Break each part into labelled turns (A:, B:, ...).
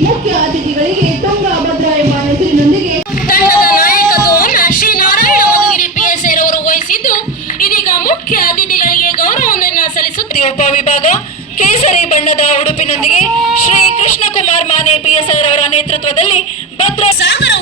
A: ಮುಖ್ಯ ಅತಿಥಿಗಳಿಗೆ ತುಂಗಭದ್ರಾ ಎಂಬ ಹೆಸರಿನೊಂದಿಗೆ
B: ತಂಡದ ನಾಯಕತ್ವವನ್ನು ಶ್ರೀ ನಾರಾಯಣ ಮಧುಗಿರಿ ಪಿಎಸ್ಐ ರವರು ವಹಿಸಿದ್ದು ಇದೀಗ ಮುಖ್ಯ ಅತಿಥಿಗಳಿಗೆ ಗೌರವವನ್ನು ಸಲ್ಲಿಸುತ್ತೆ
C: ಉಪವಿಭಾಗ ಕೇಸರಿ ಬಣ್ಣದ ಉಡುಪಿನೊಂದಿಗೆ ಶ್ರೀ ಕೃಷ್ಣಕುಮಾರ್ ಮಾನೆ ಪಿಎಸ್ಐ ರವರ ನೇತೃತ್ವದಲ್ಲಿ ಭದ್ರ
B: ಸಾಗರ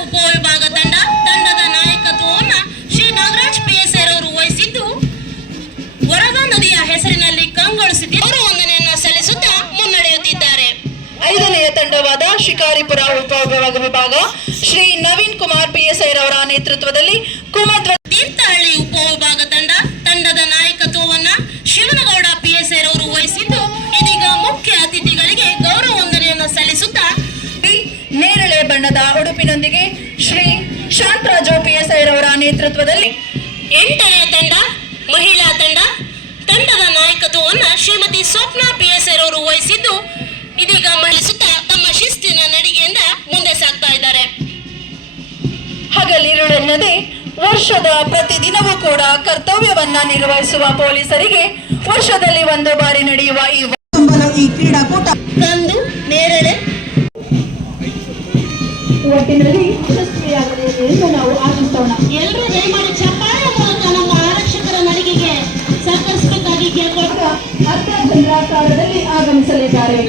C: ಶಿಕಾರಿಪುರ ಉಪವಿಭಾಗ ವಿಭಾಗ ಶ್ರೀ ನವೀನ್ ಕುಮಾರ್ ಪಿಎಸ್ಐ ರವರ ನೇತೃತ್ವದಲ್ಲಿ ಕುಮಧ್ವ
B: ತೀರ್ಥಹಳ್ಳಿ ಉಪವಿಭಾಗ ತಂಡ ತಂಡದ ನಾಯಕತ್ವವನ್ನ ಶಿವನಗೌಡ ಪಿಎಸ್ಐ ರವರು ವಹಿಸಿದ್ದು ಇದೀಗ ಮುಖ್ಯ ಅತಿಥಿಗಳಿಗೆ ಗೌರವ ವಂದನೆಯನ್ನು ಸಲ್ಲಿಸುತ್ತಾ
C: ನೇರಳೆ ಬಣ್ಣದ ಉಡುಪಿನೊಂದಿಗೆ ಶ್ರೀ ಶಾಂತರಾಜು ಪಿಎಸ್ಐ ರವರ ನೇತೃತ್ವದಲ್ಲಿ
B: ಎಂಟನೇ ತಂಡ ಮಹಿಳಾ ತಂಡ ತಂಡದ ನಾಯಕತ್ವವನ್ನ ಶ್ರೀಮತಿ ಸ್ವಪ್ನ ಪಿಎಸ್ಐ ರವರು ವಹಿಸಿದ್ದು ಇದೀಗ ಮಹಿಳಿಸುತ್ತಾ ಸಾಗ್ತಾ ಇದ್ದಾರೆ.
C: ಹಗಲಿರುಳೆನ್ನದೆ ವರ್ಷದ ಪ್ರತಿದಿನವೂ ಕೂಡ ಕರ್ತವ್ಯವನ್ನ ನಿರ್ವಹಿಸುವ ಪೊಲೀಸರಿಗೆ ವರ್ಷದಲ್ಲಿ ಒಂದು ಬಾರಿ ನಡೆಯುವ ಈ
A: ಕ್ರೀಡಾಕೂಟ.
B: ನಂದು ನೇರಳೆ.
A: ಒಟ್ಟಿನಲ್ಲಿ ಯಶಸ್ವಿಯಾಗಲಿದೆ ಎಂದು ನಾವು ಆಶಿಸೋಣ.
B: ಎಲ್ಲರೂ ದಯಮಾಡಿ ಚಪ್ಪಾಳೆ ಮೂಲಕ ನಮ್ಮ ಆರಕ್ಷಕರ ನಡಿಗೆಗೆ ಸಹಕರಿಸಬೇಕಾಗಿ ಅರ್ಥ
A: ಅರ್ಧಚಂದ್ರಾಕಾರದಲ್ಲಿ ಆಗಮಿಸಲಿದ್ದಾರೆ.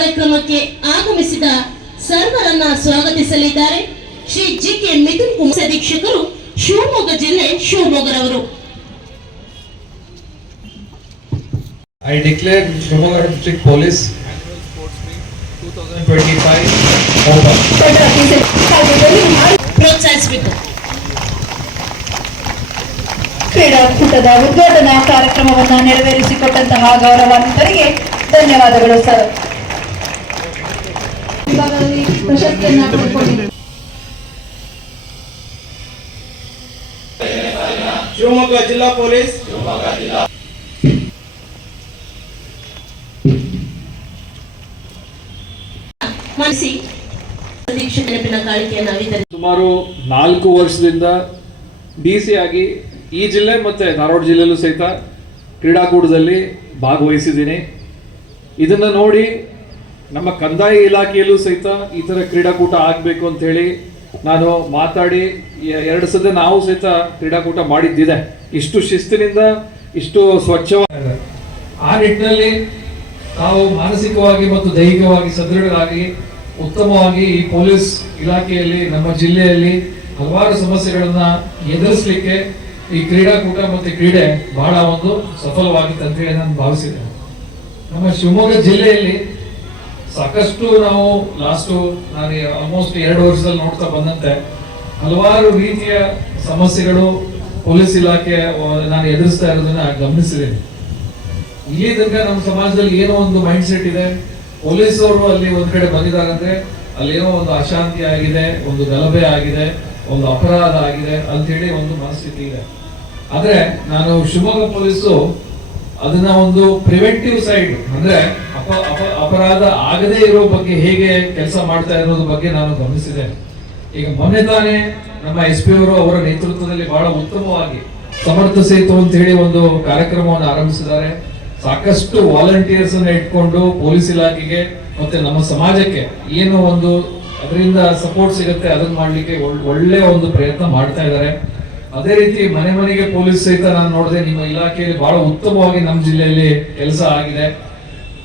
B: ಕಾರ್ಯಕ್ರಮಕ್ಕೆ ಆಗಮಿಸಿದ ಸರ್ವರನ್ನ ಸ್ವಾಗತಿಸಲಿದ್ದಾರೆ. ಶ್ರೀ ಜಿ ಕೆ ಮಿಥುನ್ ಕುಮಾರ್ ಅಧೀಕ್ಷಕರು ಶಿವಮೊಗ್ಗ ಜಿಲ್ಲೆ ಶಿವಮೊಗ್ಗರವರು.
D: I declare Shivamogga District Police 2025 open.
A: ಕಾರ್ಯದಲ್ಲಿ
B: ಪ್ರೋತ್ಸಾಹಿಸಬೇಕು.
C: ಕ್ರೀಡಾಕೂಟದ ಉದ್ಘಾಟನಾ ಕಾರ್ಯಕ್ರಮವನ್ನು ನೆರವೇರಿಸಿಕೊಟ್ಟಂತಹ ಗೌರವಾನ್ವಿತರಿಗೆ ಧನ್ಯವಾದಗಳು ಸರ್.
A: ಪ್ರಶಸ್ತಿಯನ್ನ
E: ಶಿವಮೊಗ್ಗ ಜಿಲ್ಲಾ ಪೊಲೀಸ್.
D: ಸುಮಾರು ನಾಲ್ಕು ವರ್ಷದಿಂದ ಡಿ ಸಿ ಆಗಿ ಈ ಜಿಲ್ಲೆ ಮತ್ತೆ ಧಾರವಾಡ ಜಿಲ್ಲೆಯಲ್ಲೂ ಸಹಿತ ಕ್ರೀಡಾಕೂಟದಲ್ಲಿ ಭಾಗವಹಿಸಿದ್ದೀನಿ. ಇದನ್ನ ನೋಡಿ ನಮ್ಮ ಕಂದಾಯ ಇಲಾಖೆಯಲ್ಲೂ ಸಹಿತ ಈ ಥರ ಕ್ರೀಡಾಕೂಟ ಆಗಬೇಕು ಅಂತ ಹೇಳಿ ನಾನು ಮಾತಾಡಿ ಎರಡು ಸದ ನಾವು ಸಹಿತ ಕ್ರೀಡಾಕೂಟ ಮಾಡಿದ್ದಿದೆ. ಇಷ್ಟು ಶಿಸ್ತಿನಿಂದ, ಇಷ್ಟು ಸ್ವಚ್ಛವಾಗಿದೆ ಆ ನಿಟ್ಟಿನಲ್ಲಿ ನಾವು ಮಾನಸಿಕವಾಗಿ ಮತ್ತು ದೈಹಿಕವಾಗಿ ಸದೃಢರಾಗಿ, ಉತ್ತಮವಾಗಿ ಈ ಪೊಲೀಸ್ ಇಲಾಖೆಯಲ್ಲಿ, ನಮ್ಮ ಜಿಲ್ಲೆಯಲ್ಲಿ ಹಲವಾರು ಸಮಸ್ಯೆಗಳನ್ನ ಎದುರಿಸಲಿಕ್ಕೆ ಈ ಕ್ರೀಡಾಕೂಟ ಮತ್ತು ಕ್ರೀಡೆ ಬಹಳ ಒಂದು ಸಫಲವಾಗಿತ್ತು ಅಂತ ಹೇಳಿ ನಾನು ಭಾವಿಸಿದ್ದೇನೆ. ನಮ್ಮ ಶಿವಮೊಗ್ಗ ಜಿಲ್ಲೆಯಲ್ಲಿ ಸಾಕಷ್ಟು ನಾವು ಲಾಸ್ಟು ನಾನು ಆಲ್ಮೋಸ್ಟ್ ಎರಡು ವರ್ಷದಲ್ಲಿ ನೋಡ್ತಾ ಬಂದಂತೆ, ಹಲವಾರು ರೀತಿಯ ಸಮಸ್ಯೆಗಳು ಪೊಲೀಸ್ ಇಲಾಖೆ ನಾನು ಎದುರಿಸ್ತಾ ಇರೋದನ್ನ ಗಮನಿಸಿದ್ದೀನಿ. ಇಲ್ಲಿ ತನಕ ನಮ್ಮ ಸಮಾಜದಲ್ಲಿ ಏನೋ ಒಂದು ಮೈಂಡ್ ಸೆಟ್ ಇದೆ. ಪೊಲೀಸ್ ಅವರು ಅಲ್ಲಿ ಒಂದ್ ಕಡೆ ಅಲ್ಲಿ ಏನೋ ಒಂದು ಅಶಾಂತಿ ಆಗಿದೆ, ಒಂದು ಗಲಭೆ ಆಗಿದೆ, ಒಂದು ಅಪರಾಧ ಆಗಿದೆ ಅಂತ ಹೇಳಿ ಒಂದು ಮನಸ್ಥಿತಿ ಇದೆ. ಆದ್ರೆ ನಾನು ಶಿವಮೊಗ್ಗ ಪೊಲೀಸು ಅದನ್ನ ಒಂದು ಪ್ರಿವೆಂಟಿವ್ ಸೈಡ್ ಅಂದ್ರೆ ಅಪ, ಅಪ- ಅಪರಾಧ ಆಗದೇ ಇರೋ ಬಗ್ಗೆ ಹೇಗೆ ಕೆಲಸ ಮಾಡ್ತಾ ಇರೋದ್ರ ಬಗ್ಗೆ ನಾನು ಗಮನಿಸಿದ್ದೇನೆ ಈಗ ಮೊನ್ನೆ ತಾನೇ ನಮ್ಮ ಎಸ್ ಪಿ ಅವರು ಅವರ ನೇತೃತ್ವದಲ್ಲಿ ಬಹಳ ಉತ್ತಮವಾಗಿ ಸಮರ್ಥ ಸೇತು ಅಂತ ಹೇಳಿ ಒಂದು ಕಾರ್ಯಕ್ರಮವನ್ನು ಆರಂಭಿಸಿದ್ದಾರೆ. ಸಾಕಷ್ಟು ವಾಲಂಟಿಯರ್ಸ್ ಅನ್ನ ಇಟ್ಕೊಂಡು ಪೊಲೀಸ್ ಇಲಾಖೆಗೆ ಮತ್ತೆ ನಮ್ಮ ಸಮಾಜಕ್ಕೆ ಏನು ಒಂದು ಅದರಿಂದ ಸಪೋರ್ಟ್ ಸಿಗುತ್ತೆ, ಅದನ್ನ ಮಾಡ್ಲಿಕ್ಕೆ ಒಳ್- ಒಳ್ಳೆ ಒಂದು ಪ್ರಯತ್ನ ಮಾಡ್ತಾ ಇದ್ದಾರೆ. ಅದೇ ರೀತಿ ಮನೆ ಮನೆಗೆ ಪೊಲೀಸ್ ಸಹಿತ ನಾನು ನೋಡಿದೆ, ನಿಮ್ಮ ಇಲಾಖೆಯಲ್ಲಿ ಬಹಳ ಉತ್ತಮವಾಗಿ ನಮ್ಮ ಜಿಲ್ಲೆಯಲ್ಲಿ ಕೆಲಸ ಆಗಿದೆ.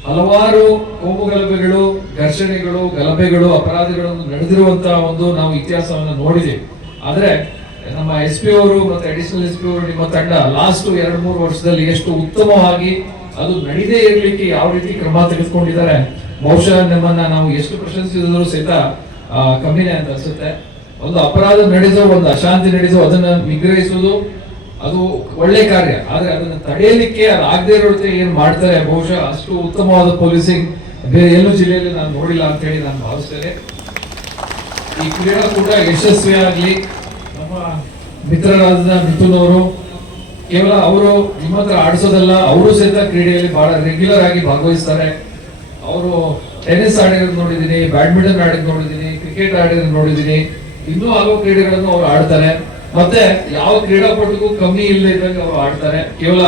D: ಹಲವಾರು ಕೋಮು ಗಲಭೆಗಳು ಘರ್ಷಣೆಗಳು, ಗಲಭೆಗಳು, ಅಪರಾಧಗಳನ್ನು ನಡೆದಿರುವಂತಹ ಒಂದು ನಾವು ಇತಿಹಾಸವನ್ನು ನೋಡಿದ್ದೀವಿ ಆದ್ರೆ ನಮ್ಮ ಎಸ್ ಪಿ ಅವರು ಮತ್ತೆ ಅಡಿಷನಲ್ ಎಸ್ ಪಿ ಅವರು ನಿಮ್ಮ ತಂಡ ಲಾಸ್ಟ್ ಎರಡು ಮೂರು ವರ್ಷದಲ್ಲಿ ಎಷ್ಟು ಉತ್ತಮವಾಗಿ ಅದು ನಡೀದೇ ಇರಲಿಕ್ಕೆ ಯಾವ ರೀತಿ ಕ್ರಮ ತೆಗೆದುಕೊಂಡಿದ್ದಾರೆ, ಬಹುಶಃ ನಿಮ್ಮನ್ನ ನಾವು ಎಷ್ಟು ಪ್ರಶಂಸಿದ್ರು ಸಹಿತ ಕಮ್ಮಿನೇ ಅಂತ ಅನ್ಸುತ್ತೆ. ಒಂದು ಅಪರಾಧ ನಡೆಸೋ, ಒಂದು ಅಶಾಂತಿ ನಡೆಸೋ, ಅದನ್ನ ನಿಗ್ರಹಿಸುವುದು ಅದು ಒಳ್ಳೆ ಕಾರ್ಯ. ಆದ್ರೆ ಅದನ್ನ ತಡೆಯಲಿಕ್ಕೆ ಅದು ಆಗದೆ ಇರೋದಕ್ಕೆ ಏನ್ ಮಾಡ್ತಾರೆ, ಬಹುಶಃ ಅಷ್ಟು ಉತ್ತಮವಾದ ಪೊಲೀಸಿಂಗ್ ಬೇರೆ ಎಲ್ಲೂ ಜಿಲ್ಲೆಯಲ್ಲಿ ನಾನು ನೋಡಿಲ್ಲ ಅಂತ ಹೇಳಿ ನಾನು ಭಾವಿಸ್ತೇನೆ. ಈ ಕ್ರೀಡಾ ಕೂಡ ಯಶಸ್ವಿ ಯಶಸ್ವಿಯಾಗ್ಲಿ. ನಮ್ಮ ಮಿತ್ರರಾದ ಮಿಥುನ್ ಅವರು ಕೇವಲ ಅವರು ನಿಮ್ಮ ಹತ್ರ ಆಡಿಸೋದಲ್ಲ, ಅವರು ಸಹಿತ ಕ್ರೀಡೆಯಲ್ಲಿ ಬಹಳ ರೆಗ್ಯುಲರ್ ಆಗಿ ಭಾಗವಹಿಸ್ತಾರೆ. ಅವರು ಟೆನ್ನಿಸ್ ಆಡಿರೋದು ನೋಡಿದ್ದೀನಿ, ಬ್ಯಾಡ್ಮಿಂಟನ್ ಆಡಿದ್ ನೋಡಿದ್ದೀನಿ, ಕ್ರಿಕೆಟ್ ಆಡಿರೋದು ನೋಡಿದೀನಿ ಇನ್ನೂ ಆಗೋ ಕ್ರೀಡೆಗಳನ್ನು ಅವರು ಆಡ್ತಾರೆ. ಮತ್ತೆ ಯಾವ ಕ್ರೀಡಾಪಟುಗೂ ಕಮ್ಮಿ ಇಲ್ಲ ಇದ್ದಂಗೆ ಅವರು ಆಡ್ತಾರೆ. ಕೇವಲ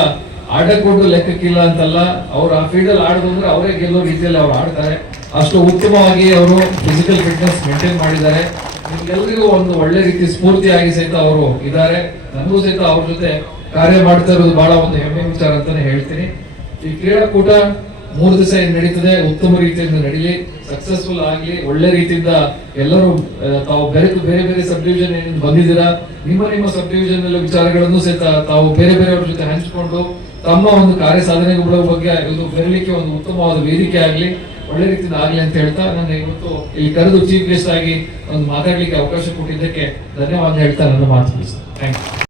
D: ಆಟ ಕೊಟ್ಟು ಲೆಕ್ಕಕ್ಕಿಲ್ಲ ಅಂತಲ್ಲ, ಅವ್ರು ಆ ಫೀಲ್ಡ್ ಅಲ್ಲಿ ಆಡುದು ಅಂದ್ರೆ ಅವರೇ ಗೆಲ್ಲೋ ರೀತಿಯಲ್ಲಿ ಅವ್ರು ಆಡ್ತಾರೆ. ಅಷ್ಟು ಉತ್ತಮವಾಗಿ ಅವರು ಫಿಸಿಕಲ್ ಫಿಟ್ನೆಸ್ ಮೇಂಟೈನ್ ಮಾಡಿದ್ದಾರೆ. ನಿಮ್ಗೆಲ್ರಿಗೂ ಒಂದು ಒಳ್ಳೆ ರೀತಿ ಸ್ಫೂರ್ತಿಯಾಗಿ ಸಹಿತ ಅವರು ಇದ್ದಾರೆ. ನನಗೂ ಸಹಿತ ಅವ್ರ ಜೊತೆ ಕಾರ್ಯ ಮಾಡ್ತಾ ಇರೋದು ಬಹಳ ಒಂದು ಹೆಮ್ಮೆ ವಿಚಾರ ಅಂತಾನೆ ಹೇಳ್ತೀನಿ. ಈ ಕ್ರೀಡಾಕೂಟ ಮೂರು ದಿವಸ ಏನ್ ನಡೀತದೆ, ಉತ್ತಮ ರೀತಿಯಿಂದ ನಡೀಲಿ ಸಕ್ಸಸ್ಫುಲ್ ಆಗ್ಲಿ, ಒಳ್ಳೆ ರೀತಿಯಿಂದ ಎಲ್ಲರೂ ತಾವು ಬೆರೆತು ಬೇರೆ ಬೇರೆ ಸಬ್ ಡಿವಿಷನ್ ಏನೇನು ಬಂದಿದ್ದೀರಾ, ನಿಮ್ಮ ನಿಮ್ಮ ಸಬ್ ಡಿವಿಷನ್ ವಿಚಾರಗಳನ್ನು ಸಹಿತ ತಾವು ಬೇರೆ, ಬೇರೆಯವ್ರ ಜೊತೆ ಹಂಚಿಕೊಂಡು, ತಮ್ಮ ಒಂದು ಕಾರ್ಯ ಸಾಧನೆಗಳ ಬಗ್ಗೆ ಇದು ಬರಲಿಕ್ಕೆ ಒಂದು ಉತ್ತಮವಾದ ವೇದಿಕೆ ಆಗ್ಲಿ, ಒಳ್ಳೆ ರೀತಿಯಿಂದ ಆಗ್ಲಿ ಅಂತ ಹೇಳ್ತಾ ನಾನು ಇವತ್ತು ಇಲ್ಲಿ ಕರೆದು ಚೀಫ್ ಗೆಸ್ಟ್ ಆಗಿ ಒಂದು ಮಾತಾಡ್ಲಿಕ್ಕೆ ಅವಕಾಶ ಕೊಟ್ಟಿದ್ದಕ್ಕೆ ಧನ್ಯವಾದ ಹೇಳ್ತಾ ನನ್ನ ಮಾತು ಥ್ಯಾಂಕ್ ಯು